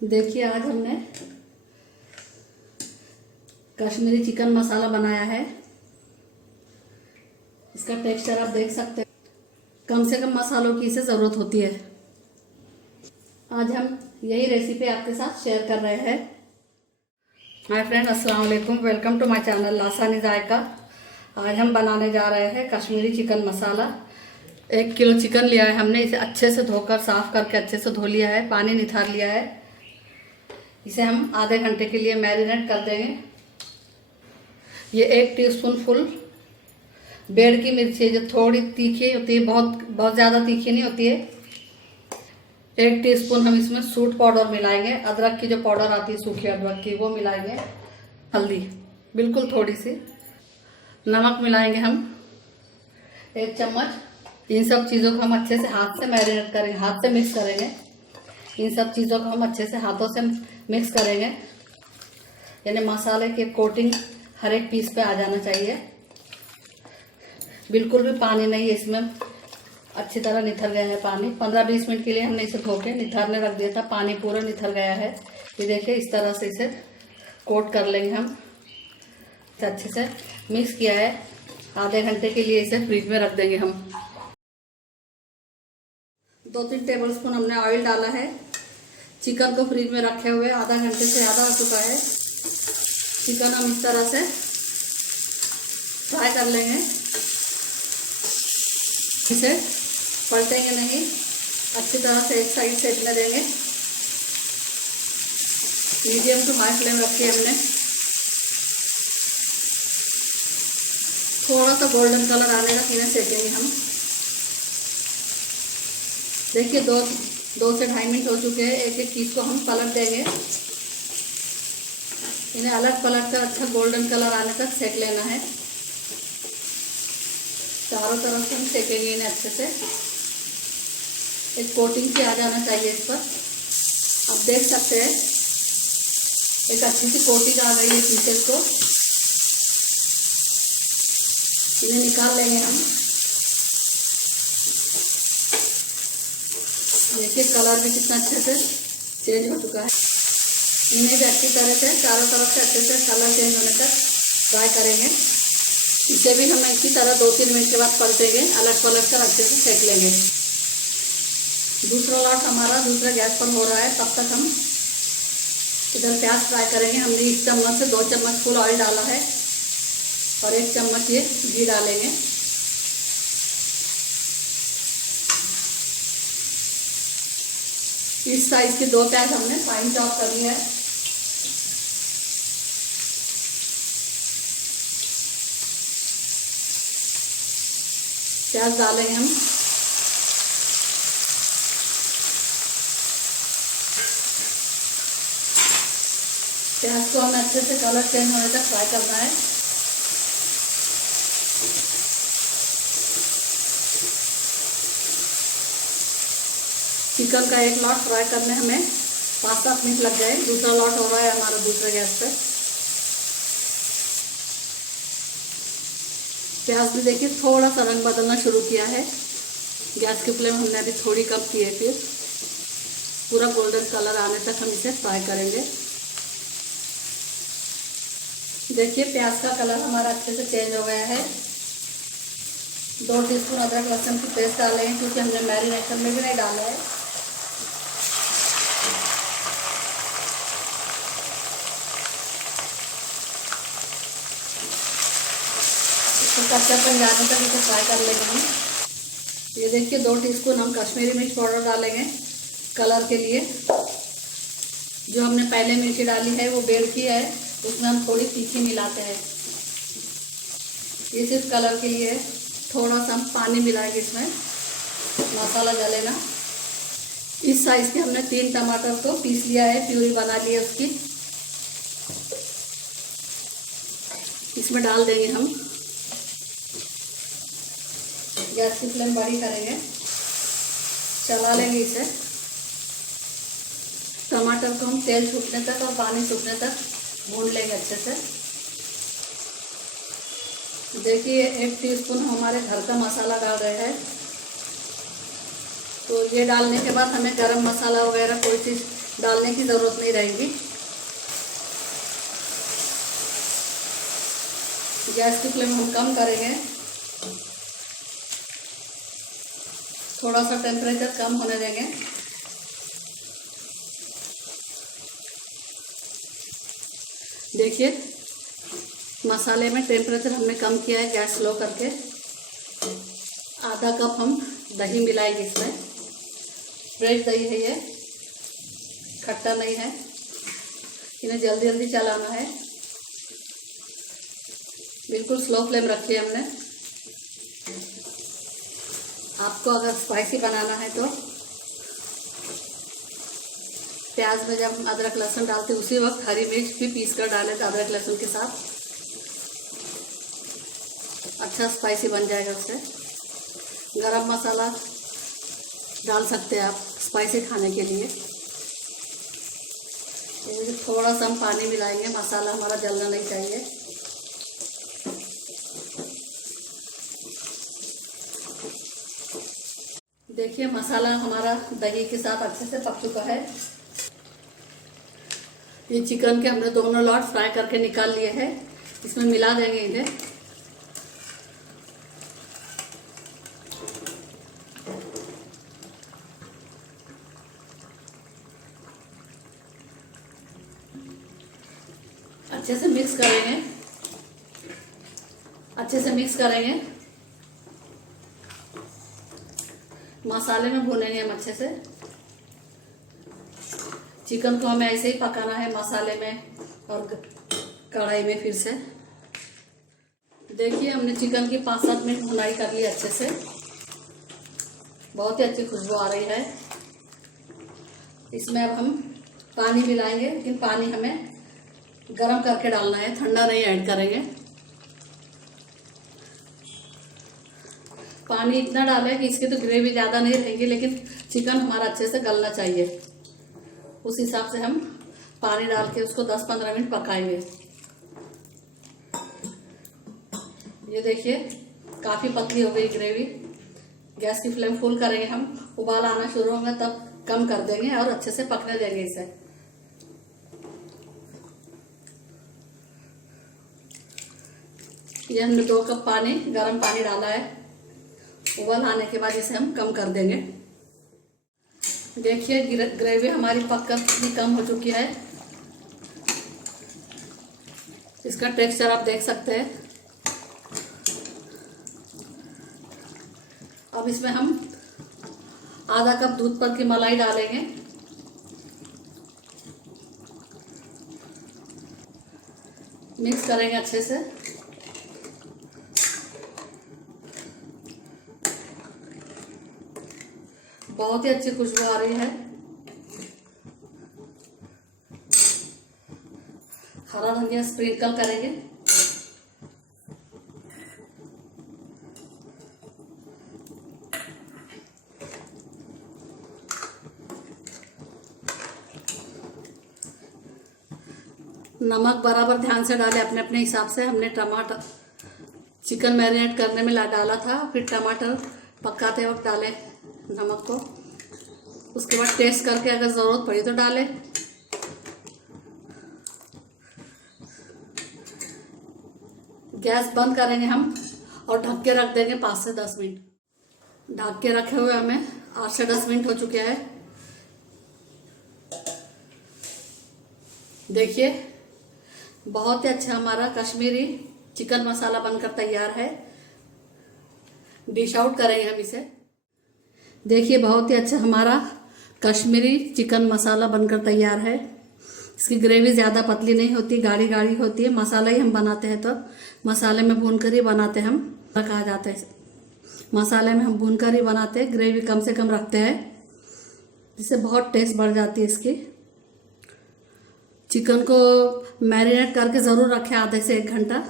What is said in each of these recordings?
देखिए आज हमने कश्मीरी चिकन मसाला बनाया है। इसका टेक्सचर आप देख सकते हैं। कम से कम मसालों की इसे ज़रूरत होती है। आज हम यही रेसिपी आपके साथ शेयर कर रहे हैं। हाय फ्रेंड, अस्सलाम वालेकुम। वेलकम टू माय चैनल लासानी जायका। आज हम बनाने जा रहे हैं कश्मीरी चिकन मसाला। 1 किलो चिकन लिया है हमने। इसे अच्छे से धोकर साफ करके अच्छे से धो लिया है, पानी निथार लिया है। इसे हम आधे घंटे के लिए मैरिनेट कर देंगे। ये 1 टीस्पून फुल बेड़ की मिर्ची है, जो थोड़ी तीखी होती है, बहुत ज़्यादा तीखी नहीं होती है। 1 टीस्पून हम इसमें सूट पाउडर मिलाएंगे। अदरक की जो पाउडर आती है, सूखी अदरक की, वो मिलाएंगे। हल्दी बिल्कुल थोड़ी सी। नमक मिलाएंगे हम 1 चम्मच। इन सब चीज़ों को हम अच्छे से हाथ से मैरिनेट करेंगे, हाथ से मिक्स करेंगे। इन सब चीज़ों को हम अच्छे से हाथों से मिक्स करेंगे, यानी मसाले की कोटिंग हर एक पीस पे आ जाना चाहिए। बिल्कुल भी पानी नहीं है इसमें, अच्छी तरह निथर गया है पानी। 15-20 मिनट के लिए हमने इसे धो के निथरने रख दिया था। पानी पूरा निथर गया है। ये देखिए, इस तरह से इसे कोट कर लेंगे हम। अच्छे से मिक्स किया है। आधे घंटे के लिए इसे फ्रिज में रख देंगे हम। 2-3 टेबलस्पून हमने ऑयल डाला है। चिकन को फ्रिज में रखे हुए आधा घंटे से ज़्यादा हो चुका है। चिकन हम इस तरह से फ्राई कर लेंगे। इसे पलटेंगे नहीं, अच्छी तरह से एक साइड सेकने देंगे। मीडियम टू हाई फ्लेम रखी है हमने। थोड़ा सा गोल्डन कलर आने तक इन्हें सेकेंगे हम। देखिए 2 से 2.5 मिनट हो चुके हैं। एक एक पीस को हम पलट देंगे। इन्हें अलग पलट कर अच्छा गोल्डन कलर आने तक सेक लेना है। चारों तरफ से हम सेकेंगे इन्हें अच्छे से। एक कोटिंग सी आ जाना चाहिए इस पर। आप देख सकते हैं एक अच्छी सी कोटिंग आ गई है पीसेस को। इन्हें निकाल लेंगे हम। देखिए कलर भी कितना अच्छे से चेंज हो चुका है। इन्हें भी अच्छी तरह से चारों तरफ से अच्छे से कलर चेंज होने तक फ्राई करेंगे। इसे भी हम इसी तरह 2-3 मिनट के बाद पलटेंगे, अलग पलट कर अच्छे से सेक लेंगे। दूसरा लॉट हमारा दूसरा गैस पर हो रहा है। तब तक हम इधर प्याज फ्राई करेंगे। हमने 1 चम्मच से 2 चम्मच फुल ऑयल डाला है और 1 चम्मच ये घी डालेंगे। इस साइज के 2 प्याज हमने फाइन चॉप कर लिया है। प्याज डालेंगे हम। प्याज को हमें अच्छे से कलर चेंज होने तक फ्राई करना है। चिकन का एक लॉट फ्राई करने हमें 5-7 मिनट लग गए। दूसरा लॉट हो रहा है हमारा दूसरे गैस पे। प्याज भी देखिए थोड़ा सा रंग बदलना शुरू किया है। गैस की फ्लेम हमने अभी थोड़ी कम की है। फिर पूरा गोल्डन कलर आने तक हम इसे फ्राई करेंगे। देखिए प्याज का कलर हमारा अच्छे से चेंज हो गया है। 2 टीस्पून अदरक लहसुन की पेस्ट डालेंगे, क्योंकि हमने मैरिनेशन में भी नहीं डाला है। कच्चापन जाने तक इसे फ्राई कर लेंगे हम। ये देखिए 2 टीस्पून हम कश्मीरी मिर्च पाउडर डालेंगे कलर के लिए। जो हमने पहले मिर्ची डाली है वो बेड़ की है, उसमें हम थोड़ी तीखी मिलाते हैं। ये सिर्फ कलर के लिए। थोड़ा सा हम पानी मिलाएंगे इसमें, मसाला जले ना। इस साइज के हमने 3 टमाटर को पीस लिया है, प्यूरी बना ली है उसकी। इसमें डाल देंगे हम। गैस की फ्लेम बड़ी करेंगे, चला लेंगे इसे। टमाटर को हम तेल छूटने तक और पानी सूखने तक भून लेंगे अच्छे से। देखिए 1 टीस्पून हमारे घर का मसाला डाल रहे हैं। तो ये डालने के बाद हमें गरम मसाला वगैरह कोई चीज़ डालने की ज़रूरत नहीं रहेगी। गैस की फ्लेम हम कम करेंगे, थोड़ा सा टेम्परेचर कम होने देंगे। देखिए मसाले में टेम्परेचर हमने कम किया है, गैस स्लो करके। आधा कप हम दही मिलाएंगे इसमें। फ्रेश दही है ये, खट्टा नहीं है। इन्हें जल्दी जल्दी चलाना है, बिल्कुल स्लो फ्लेम रखी है हमने। आपको अगर स्पाइसी बनाना है तो प्याज में जब हम अदरक लहसुन डालते हैं उसी वक्त हरी मिर्च भी पीस कर डालें तो अदरक लहसुन के साथ अच्छा स्पाइसी बन जाएगा। उससे गरम मसाला डाल सकते हैं आप स्पाइसी खाने के लिए। थोड़ा सा हम पानी मिलाएंगे, मसाला हमारा जलना नहीं चाहिए। देखिए मसाला हमारा दही के साथ अच्छे से पक चुका है। ये चिकन के हमने दोनों लॉट फ्राई करके निकाल लिए हैं, इसमें मिला देंगे इन्हें। अच्छे से मिक्स करेंगे, अच्छे से मिक्स करेंगे। मसाले में भूनेंगे हम अच्छे से। चिकन को हमें ऐसे ही पकाना है मसाले में और कढ़ाई में। फिर से देखिए हमने चिकन की 5-7 मिनट भुनाई कर ली अच्छे से। बहुत ही अच्छी खुशबू आ रही है। इसमें अब हम पानी मिलाएंगे, लेकिन पानी हमें गरम करके डालना है, ठंडा नहीं ऐड करेंगे। पानी इतना डालें कि इसकी तो ग्रेवी ज़्यादा नहीं रहेगी, लेकिन चिकन हमारा अच्छे से गलना चाहिए। उस हिसाब से हम पानी डाल के उसको 10-15 मिनट पकाएंगे। ये देखिए काफ़ी पतली हो गई ग्रेवी। गैस की फ्लेम फुल करेंगे हम। उबाल आना शुरू होगा तब कम कर देंगे और अच्छे से पकने देंगे इसे। ये हमने 2 कप पानी, गर्म पानी डाला है। उबाल आने के बाद इसे हम कम कर देंगे। देखिए ग्रेवी हमारी पककर कितनी कम हो चुकी है। इसका टेक्सचर आप देख सकते हैं। अब इसमें हम आधा कप दूध पर की मलाई डालेंगे। मिक्स करेंगे अच्छे से। बहुत ही अच्छी खुशबू आ रही है। हरा धनिया स्प्रिंकल करेंगे। नमक बराबर ध्यान से डालें अपने अपने हिसाब से। हमने टमाटर चिकन मैरिनेट करने में डाला था, फिर टमाटर पकाते वक्त डालें नमक को। उसके बाद टेस्ट करके अगर ज़रूरत पड़ी तो डालें। गैस बंद करेंगे हम और ढक के रख देंगे 5 से 10 मिनट। ढक के रखे हुए हमें 8 से 10 मिनट हो चुके हैं। देखिए बहुत ही अच्छा हमारा कश्मीरी चिकन मसाला बनकर तैयार है। डिश आउट करेंगे हम इसे। देखिए बहुत ही अच्छा हमारा कश्मीरी चिकन मसाला बनकर तैयार है। इसकी ग्रेवी ज़्यादा पतली नहीं होती, गाढ़ी गाढ़ी होती है। मसाला ही हम बनाते हैं तो मसाले में भूनकर ही बनाते हम, कहा जाता है। मसाले में हम भूनकर ही बनाते हैं, ग्रेवी कम से कम रखते हैं, जिससे बहुत टेस्ट बढ़ जाती है इसकी। चिकन को मैरिनेट करके ज़रूर रखें आधे से 1 घंटा।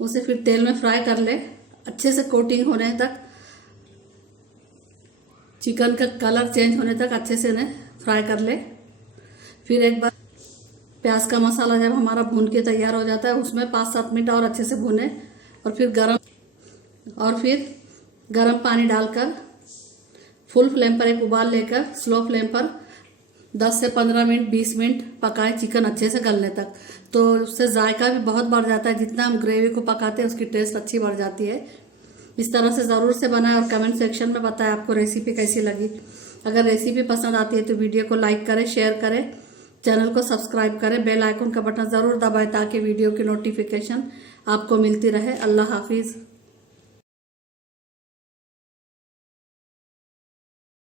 उसे फिर तेल में फ्राई कर ले अच्छे से, कोटिंग होने तक, चिकन का कलर चेंज होने तक अच्छे से इन्हें फ्राई कर ले। फिर एक बार प्याज का मसाला जब हमारा भून के तैयार हो जाता है उसमें 5-7 मिनट और अच्छे से भूने और फिर गरम पानी डालकर फुल फ्लेम पर एक उबाल लेकर स्लो फ्लेम पर 10 से 15 मिनट 20 मिनट पकाएं चिकन अच्छे से गलने तक, तो उससे जायका भी बहुत बढ़ जाता है। जितना हम ग्रेवी को पकाते हैं उसकी टेस्ट अच्छी बढ़ जाती है। इस तरह से ज़रूर से बनाएं और कमेंट सेक्शन में बताएं आपको रेसिपी कैसी लगी। अगर रेसिपी पसंद आती है तो वीडियो को लाइक करें, शेयर करें, चैनल को सब्सक्राइब करें, बेल आइकन का बटन ज़रूर दबाएं ताकि वीडियो की नोटिफिकेशन आपको मिलती रहे। अल्लाह हाफिज़।